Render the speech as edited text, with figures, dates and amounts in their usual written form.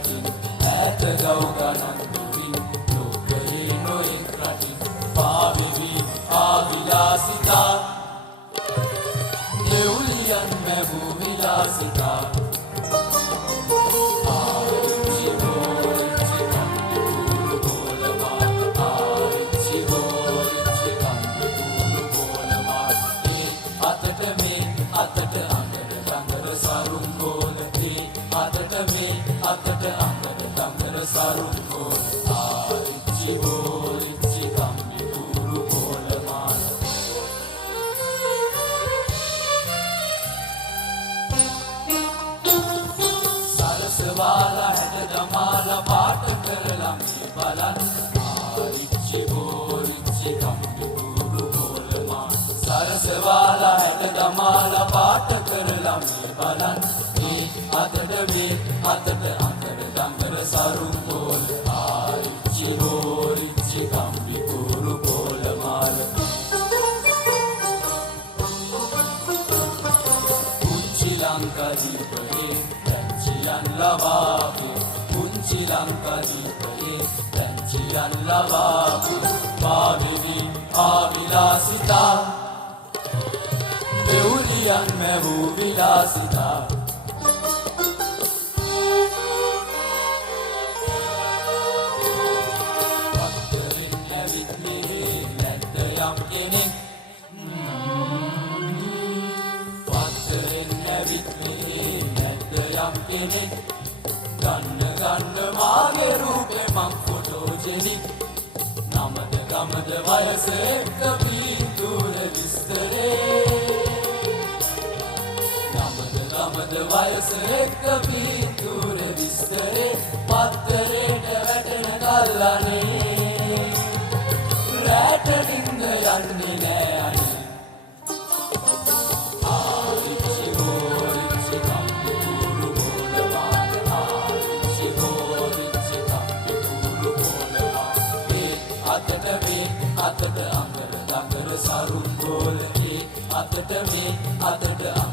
රටින් ඈත ගව් ගණන් දුරින් ලෝකයේ නොයෙක් රටින් පාවෙවි ආවිලාසිතා දෙව්ලියන් මැවූ විලාසිතා අතට අඟර දඟර සරුංගෝ ආරිච්චි බෝරිච්චි කම්බි කුරු කොලමාන සරසවාලා හැට දමාලා පාට කරලා මේ බලන්න ආරිච්චි බෝරිච්චි කම්බි කුරු කොලමාන සරසවාලා හැට දමාලා පාට කරලා මේ බලන්න අතට අඟර දඟර සරුංගෝල ආරිච්චි බෝරිච්චි කම්බි කුරු කොලමාල පුංචි ලංකා දීපයේ රංචියන් ලවාගේ පුංචි ලංකා දීපයේ රංචියන් ලවාගේ පාවෙවි ආවිලාසිතා දෙව්ලියන් මැවූ විලාසිතා කෙනෙක් ගන්න මාගේ රූපේ මං ෆොටෝජෙනික් නමද ගමද වයස එක්ක පින්තූර විස්තරේ නමද ගමද වයස එක්ක පින්තූර විස්තරේ පත්තරේට වැටෙන කල්ලානේ රැට නින්ද යන්නේ නෑ අනේ අතට අඟර දඟර සරුංගෝලේ අතට අඟර